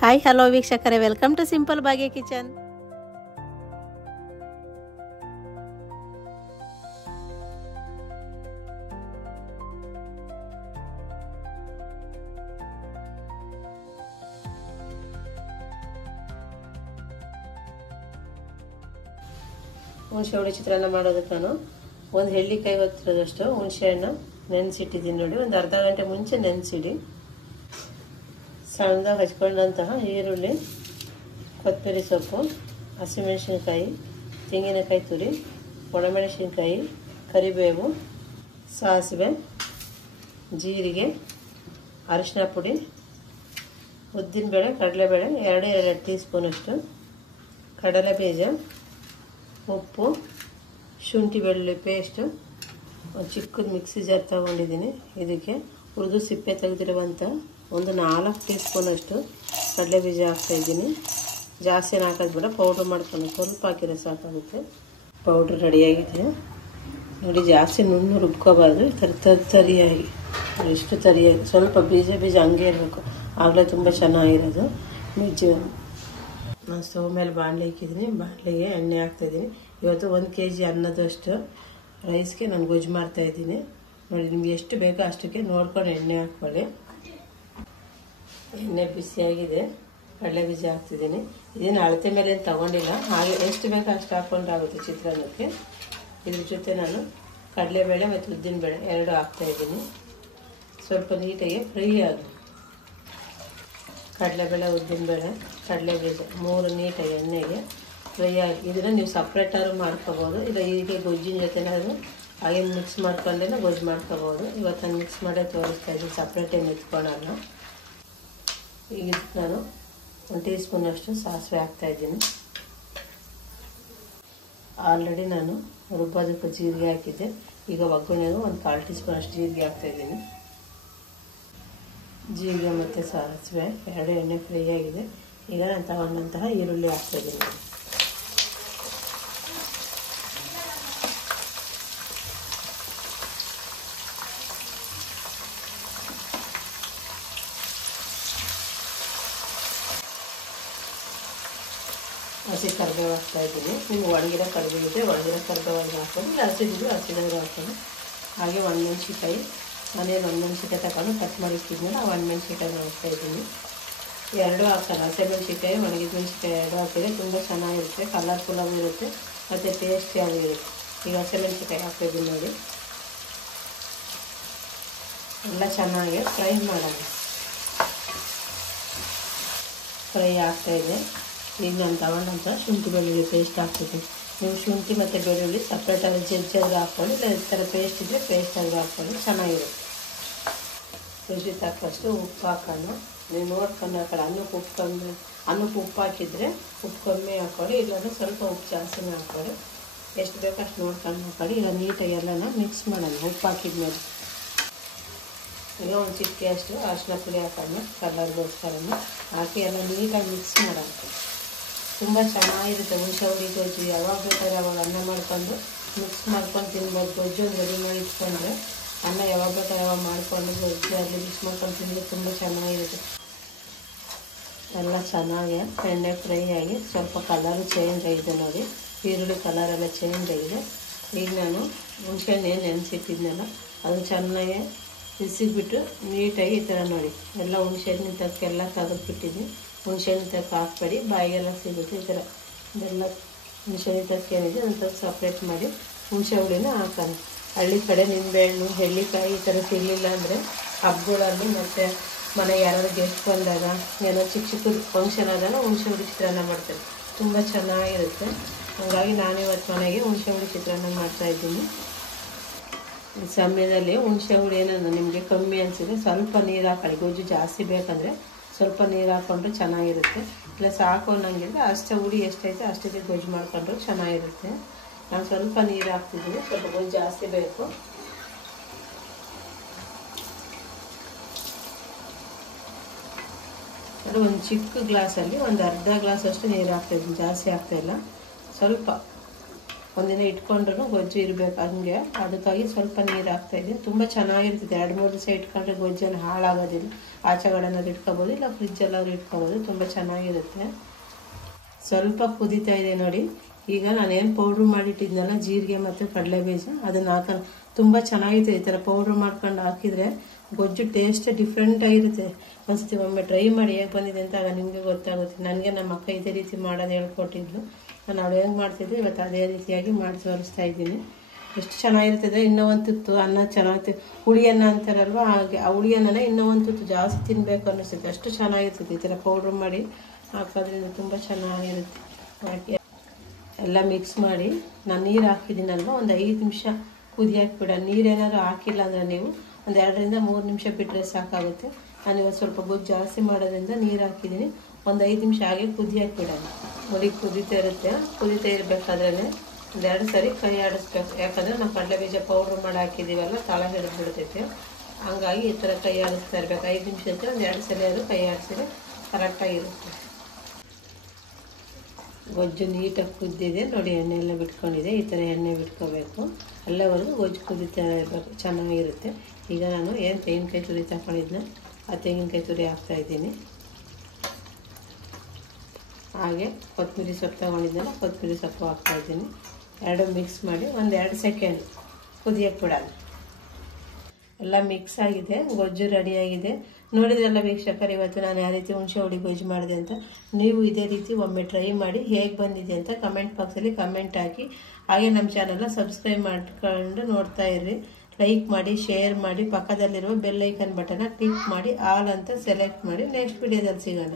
Hi hello ವೀಕ್ಷಕರೇ, welcome to simple Bhagya kitchen. ಹುಣಸೆ ಹುಳಿ ಚಿತ್ರಾನ್ನ ಮಾಡೋದಕ್ಕೆ ನಾನು ಒಂದು ಹೆಳ್ಳಿಕಾಯಿ ಹೊತ್ತಿರೋದಷ್ಟು ಹುಣಸೆ ಹಣ್ಣು ನೆನೆಸಿಟ್ಟಿದ್ದೀನಿ. ನೋಡಿ, ಒಂದು ಅರ್ಧ ಗಂಟೆ ಮುಂಚೆ ನೆನೆಸಿಡಿ. ಸಣ್ಣದಾಗಿ ಹಚ್ಕೊಂಡಂತಹ ಈರುಳ್ಳಿ, ಕೊತ್ತಂಬರಿ ಸೊಪ್ಪು, ಹಸಿಮೆಣಸಿನ್ಕಾಯಿ, ತೆಂಗಿನಕಾಯಿ ತುರಿ, ಒಣಮೆಣಸಿನ್ಕಾಯಿ, ಕರಿಬೇವು, ಸಾಸಿವೆ, ಜೀರಿಗೆ, ಅರಿಶಿನ ಪುಡಿ, ಉದ್ದಿನಬೇಳೆ, ಕಡಲೆಬೇಳೆ 2 ಟೀ ಸ್ಪೂನಷ್ಟು, ಕಡಲೆ ಬೀಜ, ಉಪ್ಪು, ಶುಂಠಿ ಬೆಳ್ಳುಳ್ಳಿ ಪೇಸ್ಟು, ಒಂದು ಚಿಕ್ಕದು ಮಿಕ್ಸಿ ಜಾರ್ ತೊಗೊಂಡಿದ್ದೀನಿ. ಇದಕ್ಕೆ ಹುರಿದು ಸಿಪ್ಪೆ ತೆಗೆದಿರುವಂಥ ಒಂದು 4 ಟೀ ಸ್ಪೂನಷ್ಟು ಕಡಲೆ ಬೀಜ ಹಾಕ್ತಾಯಿದ್ದೀನಿ. ಜಾಸ್ತಿನ ಹಾಕೋದು ಬೇಡ, ಪೌಡ್ರ್ ಮಾಡ್ಕೊಂಡು ಸ್ವಲ್ಪ ಹಾಕಿದ್ರೆ ಸಾಕಾಗುತ್ತೆ. ಪೌಡ್ರ್ ರೆಡಿಯಾಗಿದೆ ನೋಡಿ. ಜಾಸ್ತಿ ನುಣ್ಣು ರುಬ್ಕೋಬಾರ್ದು, ಈ ಥರ ತರಿಯಾಗಿ, ಇಷ್ಟು ತರಿಯಾಗಿ, ಸ್ವಲ್ಪ ಬೀಜ ಹಂಗೆ ಇರಬೇಕು, ಆಗಲೇ ತುಂಬ ಚೆನ್ನಾಗಿರೋದು. ಮಿಜ್ಜಿ ನಾನು ಸ್ಟವ್ ಮೇಲೆ ಬಾಣಲೆ ಇಕ್ಕಿದ್ದೀನಿ. ಬಾಣಲೆಗೆ ಎಣ್ಣೆ ಹಾಕ್ತಾಯಿದ್ದೀನಿ. ಇವತ್ತು 1 kg ಅನ್ನದಷ್ಟು ರೈಸ್ಗೆ ನಾನು ಗೊಜ್ಜು ಮಾಡ್ತಾಯಿದ್ದೀನಿ. ನೋಡಿ, ನಿಮ್ಗೆ ಎಷ್ಟು ಬೇಕೋ ಅಷ್ಟಕ್ಕೆ ನೋಡ್ಕೊಂಡು ಎಣ್ಣೆ ಹಾಕ್ಕೊಳ್ಳಿ. ಎಣ್ಣೆ ಬಿಸಿಯಾಗಿದೆ, ಕಡಲೆ ಬೀಜ ಹಾಕ್ತಿದ್ದೀನಿ. ಇದೇನು ಅಳತೆ ಮೇಲೆ ಏನು ತೊಗೊಂಡಿಲ್ಲ, ಹಾಗೆ ಎಷ್ಟು ಬೇಕೋ ಅಷ್ಟು ಹಾಕ್ಕೊಂಡ್ರಾಗುತ್ತೆ ಚಿತ್ರಾನ್ನಕ್ಕೆ. ಇದ್ರ ಜೊತೆ ನಾನು ಕಡಲೆಬೇಳೆ ಮತ್ತು ಉದ್ದಿನಬೇಳೆ 2 ಹಾಕ್ತಾಯಿದ್ದೀನಿ. ಸ್ವಲ್ಪ ನೀಟಾಗಿ ಫ್ರೈ ಆಗಿ ಕಡಲೆಬೇಳೆ, ಉದ್ದಿನಬೇಳೆ, ಕಡಲೆ ಬೀಜ 3 ನೀಟಾಗಿ ಎಣ್ಣೆಗೆ ಫ್ರೈ ಆಗಿ. ಇದನ್ನು ನೀವು ಸಪ್ರೇಟಾದ್ರು ಮಾಡ್ಕೋಬೋದು, ಇಲ್ಲ ಹೀಗೆ ಗೊಜ್ಜಿನ ಜೊತೆನಾದ್ರು ಹಾಗೆ ಮಿಕ್ಸ್ ಮಾಡ್ಕೊಂಡೇ ಗೊಜ್ಜು ಮಾಡ್ಕೋಬೋದು. ಇವತ್ತು ನಾನು ಮಿಕ್ಸ್ ಮಾಡೇ ತೋರಿಸ್ತಾ ಇದ್ದೀನಿ, ಸಪ್ರೇಟೇನು ಇಟ್ಕೊಳ್ಳೋಣ. ಈಗ ನಾನು 1 ಟೀ ಸ್ಪೂನಷ್ಟು ಸಾಸಿವೆ ಹಾಕ್ತಾಯಿದ್ದೀನಿ. ಆಲ್ರೆಡಿ ನಾನು ರುಬ್ಬೋದಕ್ಕೆ ಜೀರಿಗೆ ಹಾಕಿದ್ದೆ. ಈಗ ಒಗ್ಗರಣೆಗೂ ಒಂದು 1/4 ಟೀ ಸ್ಪೂನಷ್ಟು ಜೀರಿಗೆ ಹಾಕ್ತಾಯಿದ್ದೀನಿ. ಜೀರಿಗೆ ಮತ್ತು ಸಾಸಿವೆ 2 ಎಣ್ಣೆ ಫ್ರೈ ಆಗಿದೆ. ಈಗ ನಾನು ತಗೊಂಡಂತಹ ಈರುಳ್ಳಿ ಹಾಕ್ತಾಯಿದ್ದೀನಿ. ಹಸಿ ಕರಿಬೇವು ಹಾಕ್ತಾಯಿದ್ದೀನಿ. ನಿಮ್ಗೆ ಒಣಗಿರೋ ಕರಿಬೇವು ಇದೆ, ಒಣಗಿರೋ ಕರಿಬೇವು ಹಾಕ್ಕೊಂಡು, ಇಲ್ಲ ಹಸಿದಿದ್ದು ಹಸಿದಾದ್ರು ಹಾಕ್ಕೊಂಡು. ಹಾಗೆ ಒಣಮೆಣ್ಸಿಕಾಯಿ, ಮನೇಲಿ ಒಣಮೆಣ್ಸಿಕಾಯಿ ತಗೊಂಡು ಕಟ್ ಮಾಡಿ ಇಟ್ಟಿದ್ಮೇಲೆ ಆ ಒಣಮೆಣ್ಸಿಕಾಯಿ ಹಾಕ್ತಾಯಿದ್ದೀನಿ. 2 ಹಾಕೋಣ, ಹಸಿಮೆಣ್ಸಿಕಾಯಿ, ಒಣಗಿದ ಮೆಣಸಿಕಾಯಿ 2 ಹಾಕಿದ್ರೆ ತುಂಬ ಚೆನ್ನಾಗಿರುತ್ತೆ, ಕಲರ್ಫುಲ್ಲಾಗೂ ಇರುತ್ತೆ ಮತ್ತು ಟೇಸ್ಟಿಯಾಗೂ ಇರುತ್ತೆ. ಈಗ ಹಸಿಮೆಣ್ಸಿಕಾಯಿ ಹಾಕ್ತಾಯಿದ್ದೀನಿ ನೋಡಿ. ಎಲ್ಲ ಚೆನ್ನಾಗಿ ಫ್ರೈ ಮಾಡೋಣ. ಫ್ರೈ ಆಗ್ತಾಯಿದೆ. ಈಗ ನಾನು ತಗೊಂಡಂಥ ಶುಂಠಿ ಬೆಳ್ಳುಳ್ಳಿ ಪೇಸ್ಟ್ ಹಾಕ್ತಿದ್ದೀನಿ. ನೀವು ಶುಂಠಿ ಮತ್ತು ಬೆಳ್ಳುಳ್ಳಿ ಸಪ್ರೇಟಾಗಿ ಜಜ್ಜಾದ್ರು ಹಾಕ್ಕೊಳ್ಳಿ, ಇಲ್ಲ ಈ ಥರ ಪೇಸ್ಟ್ ಇದ್ದರೆ ಪೇಸ್ಟಾದರೂ ಹಾಕ್ಕೊಳ್ಳಿ, ಚೆನ್ನಾಗಿರುತ್ತೆ. ರುಚಿ ತಕ್ಕಷ್ಟು ಉಪ್ಪು ಹಾಕೋಣ. ನೀವು ನೋಡ್ಕೊಂಡು ಹಾಕೊಳ್ಳಿ. ಅನ್ನಕ್ಕೆ ಉಪ್ಪು ಹಾಕಿದರೆ ಉಪ್ಪು ಕಮ್ಮಿ ಹಾಕ್ಕೊಳ್ಳಿ, ಇಲ್ಲಾಂದರೆ ಸ್ವಲ್ಪ ಉಪ್ಪು ಜಾಸ್ತಿನೇ ಹಾಕ್ಕೊಳ್ಳಿ. ಎಷ್ಟು ಬೇಕೋ ಅಷ್ಟು ನೋಡ್ಕೊಂಡು ಹಾಕೊಳ್ಳಿ. ಈಗ ನೀಟಾಗಿ ಎಲ್ಲನ ಮಿಕ್ಸ್ ಮಾಡೋಣ. ಉಪ್ಪು ಹಾಕಿದ್ಮೇಲೆ ಈಗ ಒಂದು ಚಿಟಿಕೆ ಅಷ್ಟು ಅರಿಶಿನ ಪುಡಿ ಹಾಕೋಣ, ಕಲರ್ಗೋಸ್ಕರನ ಹಾಕಿ ಎಲ್ಲ ನೀಟಾಗಿ ಮಿಕ್ಸ್ ಮಾಡೋಣ. ತುಂಬ ಚೆನ್ನಾಗಿರುತ್ತೆ ಹುಣಸೆ ಹುಳಿ ಗೊಜ್ಜು. ಯಾವಾಗ ಬೇಕಾದ್ರೆ ಅವಾಗ ಅನ್ನ ಮಾಡ್ಕೊಂಡು ಮಿಕ್ಸ್ ಮಾಡ್ಕೊಂಡು ತಿನ್ಬೋದು. ಗೊಜ್ಜು ರೆಡಿ ಮಾಡಿ ಇಟ್ಕೊಂಡ್ರೆ ಅನ್ನ ಯಾವಾಗ ಬೇಕಾದ್ರೆ ಯಾವಾಗ ಮಾಡಿಕೊಂಡು ಗೊಜ್ಜು ಅಲ್ಲಿ ಮಿಕ್ಸ್ ಮಾಡ್ಕೊಂಡು ತಿಂದರೆ ತುಂಬ ಚೆನ್ನಾಗಿರುತ್ತೆ. ಎಲ್ಲ ಚೆನ್ನಾಗಿ ಎಣ್ಣೆ ಫ್ರೈ ಆಗಿ ಸ್ವಲ್ಪ ಕಲರು ಚೇಂಜ್ ಆಗಿದೆ ನೋಡಿ. ಈರುಳ್ಳಿ ಕಲರೆಲ್ಲ ಚೇಂಜ್ ಆಗಿದೆ. ಈಗ ನಾನು ಹುಣಸೆ ಹಣ್ಣು ಏನು ನೆನೆಸಿಟ್ಟಿದ್ನಲ್ಲ ಅದನ್ನು ಚೆನ್ನಾಗಿ ಬಿಸಿಬಿಟ್ಟು ನೀಟಾಗಿ ಈ ಥರ ನೋಡಿ, ಎಲ್ಲ ಹುಣಸೆ ಹಣ್ಣಿನ ತಕ್ಕೆಲ್ಲ ತೆಗೆದುಬಿಟ್ಟಿದ್ದೀನಿ. ಹುಣಸೆ ಹಣ್ಣು ತಕ್ಕ ಹಾಕ್ಬೇಡಿ, ಬಾಯಿಗೆಲ್ಲ ಸಿಗುತ್ತೆ. ಈ ಥರ ಇದೆಲ್ಲ ಹುಣಸೆ ಹಣ್ಣಿನ ತಕ್ಕ ಏನಿದೆ ಅದನ್ನ ಸಪ್ರೇಟ್ ಮಾಡಿ ಹುಣಸೆ ಹುಳಿನ ಹಾಕೋಣ. ಹಳ್ಳಿ ಕಡೆ ನಿಂಬೆಹಣ್ಣು, ಹೆಳ್ಳಿಕಾಯಿ ಈ ಥರ ಸಿಗಲಿಲ್ಲ ಅಂದರೆ ಹಬ್ಬಗಳಲ್ಲಿ ಮತ್ತು ಮನೆಗೆ ಯಾರಾದ್ರು ಗೆಸ್ಟ್ ಬಂದಾಗ ಏನೋ ಚಿಕ್ಕ ಫಂಕ್ಷನ್ ಆದಾಗ ಹುಣಸೆ ಹುಳಿ ಚಿತ್ರಾನ್ನ ಮಾಡ್ತಾರೆ, ತುಂಬ ಚೆನ್ನಾಗಿರುತ್ತೆ. ಹಾಗಾಗಿ ನಾನಿವತ್ತು ಮನೆಗೆ ಹುಣಸೆ ಹುಳಿ ಚಿತ್ರಾನ್ನ ಮಾಡ್ತಾಯಿದ್ದೀನಿ. ಈ ಸಮಯದಲ್ಲಿ ಹುಣಸೆ ಹುಳಿ ಏನೋ ನಿಮಗೆ ಕಮ್ಮಿ ಅನಿಸಿದ್ರೆ ಸ್ವಲ್ಪ ನೀರು ಹಾಕೊಳ್ಳಿ. ಗೊಜ್ಜು ಜಾಸ್ತಿ ಬೇಕಂದರೆ ಸ್ವಲ್ಪ ನೀರು ಹಾಕ್ಕೊಂಡ್ರೆ ಚೆನ್ನಾಗಿರುತ್ತೆ. ಇಲ್ಲ ಸಾಕು ಅನ್ನಂಗಿದ್ರೆ ಅಷ್ಟೇ ಹುಳಿ ಎಷ್ಟೈತೆ ಅಷ್ಟಕ್ಕೆ ಗೊಜ್ಜು ಮಾಡಿಕೊಂಡ್ರೆ ಚೆನ್ನಾಗಿರುತ್ತೆ. ನಾನು ಸ್ವಲ್ಪ ನೀರು ಹಾಕ್ತಿದ್ದೀನಿ, ಸ್ವಲ್ಪ ಗೊಜ್ಜು ಜಾಸ್ತಿ ಬೇಕು. ಅದು ಒಂದು ಚಿಕ್ಕ ಗ್ಲಾಸಲ್ಲಿ ಒಂದು ಅರ್ಧ ಗ್ಲಾಸಷ್ಟು ನೀರು ಹಾಕ್ತಾಯಿದ್ದೀನಿ, ಜಾಸ್ತಿ ಹಾಕ್ತಾಯಿಲ್ಲ. ಸ್ವಲ್ಪ ಒಂದಿನ ಇಟ್ಕೊಂಡ್ರೂ ಗೊಜ್ಜು ಇರಬೇಕು ಹಂಗೆ. ಅದಕ್ಕಾಗಿ ಸ್ವಲ್ಪ ನೀರು ಹಾಕ್ತಾಯಿದ್ದೀನಿ. ತುಂಬ ಚೆನ್ನಾಗಿರ್ತದೆ. 2-3 ದಿವಸ ಇಟ್ಕೊಂಡ್ರೆ ಗೊಜ್ಜನ್ನು ಹಾಳಾಗೋದಿಲ್ಲ. ಆಚೆಗಡೆನಾದ್ರು ಇಟ್ಕೊಬೋದು, ಇಲ್ಲ ಫ್ರಿಜ್ಜಲ್ಲಾದ್ರೂ ಇಟ್ಕೊಬೋದು. ತುಂಬ ಚೆನ್ನಾಗಿರುತ್ತೆ. ಸ್ವಲ್ಪ ಕುದೀತಾ ಇದೆ ನೋಡಿ. ಈಗ ನಾನೇನು ಪೌಡ್ರ್ ಮಾಡಿಟ್ಟಿದ್ನಲ್ಲ ಜೀರಿಗೆ ಮತ್ತು ಕಡಲೆಬೀಜ, ಅದನ್ನು ಹಾಕೋಣ. ತುಂಬ ಚೆನ್ನಾಗಿದೆ. ಈ ಥರ ಪೌಡ್ರ್ ಮಾಡ್ಕೊಂಡು ಹಾಕಿದರೆ ಗೊಜ್ಜು ಟೇಸ್ಟ್ ಡಿಫ್ರೆಂಟಾಗಿರುತ್ತೆ. ಒಂದ್ಸತಿ ಒಮ್ಮೆ ಟ್ರೈ ಮಾಡಿ ಹೇಗೆ ಬಂದಿದೆ ಅಂತ ಆಗ ನಿಮಗೆ ಗೊತ್ತಾಗುತ್ತೆ. ನನಗೆ ನಮ್ಮ ಅಕ್ಕ ಇದೇ ರೀತಿ ಮಾಡೋದು ಹೇಳ್ಕೊಟ್ಟಿದ್ಲು. ನಾನು ಅವಳು ಹೆಂಗೆ ಮಾಡ್ತಿದ್ದೆ ಇವತ್ತು ಅದೇ ರೀತಿಯಾಗಿ ಮಾಡಿ ತೋರಿಸ್ತಾ ಇದ್ದೀನಿ. ಎಷ್ಟು ಚೆನ್ನಾಗಿರ್ತದೆ. ಇನ್ನೂ ಒಂದು ತುತ್ತು ಅನ್ನ ಚೆನ್ನಾಗಿರುತ್ತೆ. ಹುಳಿ ಅನ್ನ ಅಂತಾರಲ್ವ, ಹಾಗೆ ಆ ಹುಳಿ ಅನ್ನನ ಇನ್ನೂ ಒಂದು ತುತ್ತು ಜಾಸ್ತಿ ತಿನ್ನಬೇಕು ಅನ್ನಿಸುತ್ತೆ. ಅಷ್ಟು ಚೆನ್ನಾಗಿರ್ತದೆ. ಈ ಥರ ಪೌಡ್ರ್ ಮಾಡಿ ಹಾಕೋದ್ರಿಂದ ತುಂಬ ಚೆನ್ನಾಗಿರುತ್ತೆ. ಹಾಕಿ ಎಲ್ಲ ಮಿಕ್ಸ್ ಮಾಡಿ ನಾನು ನೀರು ಹಾಕಿದ್ದೀನಲ್ವ, ಒಂದು 5 ನಿಮಿಷ ಕುದಿ ಹಾಕ್ಬಿಡ. ನೀರೇನಾದ್ರು ಹಾಕಿಲ್ಲ ಅಂದರೆ ನೀವು ಒಂದು 2-3 ನಿಮಿಷ ಬಿಟ್ಟರೆ ಸಾಕಾಗುತ್ತೆ. ನಾನು ಇವತ್ತು ಸ್ವಲ್ಪ ಗೊಜ್ಜು ಜಾಸ್ತಿ ಮಾಡೋದ್ರಿಂದ ನೀರು ಹಾಕಿದ್ದೀನಿ. ಒಂದು 5 ನಿಮಿಷ ಹಾಗೆ ಕುದಿ ಹಾಕ್ಬಿಡೋಣ. ನೋಡಿ ಕುದೀತಾ ಇರುತ್ತೆ. ಕುದೀತಾ ಇರಬೇಕಾದ್ರೆ 2 ಸರಿ ಕೈ ಆಡಿಸ್ಬೇಕು. ಯಾಕಂದರೆ ನಾವು ಕಡಲೆಬೀಜ ಪೌಡ್ರ್ ಮಾಡಿ ಹಾಕಿದ್ದೀವಲ್ಲ, ತಳ ಹಿಡಿದ್ಬಿಡ್ತೈತೆ. ಹಂಗಾಗಿ ಈ ಥರ ಕೈ ಆಡಿಸ್ತಾ ಇರಬೇಕು. 5 ನಿಮಿಷ ಇದ್ದರೆ ಒಂದು 2 ಸರಿ ಆದರೂ ಕೈ ಆಡಿಸಿದ್ರೆ ಕರೆಕ್ಟಾಗಿರುತ್ತೆ. ಗೊಜ್ಜು ನೀಟಾಗಿ ಕುದ್ದಿದೆ ನೋಡಿ. ಎಣ್ಣೆ ಎಲ್ಲ ಬಿಟ್ಕೊಂಡಿದೆ. ಈ ಥರ ಎಣ್ಣೆ ಬಿಟ್ಕೋಬೇಕು. ಅಲ್ಲಿವರೆಗೂ ಗೊಜ್ಜು ಕುದೀತಾ ಇರಬೇಕು. ಚೆನ್ನಾಗಿರುತ್ತೆ. ಈಗ ನಾನು ಏನು ತೆಂಗಿನಕಾಯಿ ತುರಿ ತಗೊಂಡಿದ್ನ ಆ ತೆಂಗಿನಕಾಯಿ ತುರಿ ಹಾಕ್ತಾಯಿದ್ದೀನಿ. ಹಾಗೆ ಕೊತ್ತಂಬರಿ ಸೊಪ್ಪು ತೊಗೊಂಡಿದ್ದೆಲ್ಲ ಕೊತ್ತಂಬರಿ ಸೊಪ್ಪು ಹಾಕ್ತಾಯಿದ್ದೀನಿ. 2 ಮಿಕ್ಸ್ ಮಾಡಿ ಒಂದು 2 ಸೆಕೆಂಡ್ ಕುದಿಯಕ್ಕೆ ಬಿಡೋಣ. ಎಲ್ಲ ಮಿಕ್ಸ್ ಆಗಿದೆ. ಗೊಜ್ಜು ರೆಡಿಯಾಗಿದೆ. ನೋಡಿದ್ರಲ್ಲ ವೀಕ್ಷಕರು, ಇವತ್ತು ನಾನು ಯಾವ ರೀತಿ ಹುಣಸೆ ಹುಳಿ ಗೊಜ್ಜು ಮಾಡಿದೆ ಅಂತ. ನೀವು ಇದೇ ರೀತಿ ಒಮ್ಮೆ ಟ್ರೈ ಮಾಡಿ ಹೇಗೆ ಬಂದಿದೆ ಅಂತ ಕಮೆಂಟ್ ಬಾಕ್ಸಲ್ಲಿ ಕಮೆಂಟ್ ಹಾಕಿ. ಹಾಗೆ ನಮ್ಮ ಚಾನಲ್ನ ಸಬ್ಸ್ಕ್ರೈಬ್ ಮಾಡ್ಕೊಂಡು ನೋಡ್ತಾ ಇರ್ರಿ. ಲೈಕ್ ಮಾಡಿ, ಶೇರ್ ಮಾಡಿ, ಪಕ್ಕದಲ್ಲಿರುವ ಬೆಲ್ ಐಕನ್ ಬಟನ್ನ ಕ್ಲಿಕ್ ಮಾಡಿ ಆಲ್ ಅಂತ ಸೆಲೆಕ್ಟ್ ಮಾಡಿ. ನೆಕ್ಸ್ಟ್ ವಿಡಿಯೋದಲ್ಲಿ ಸಿಗೋಣ.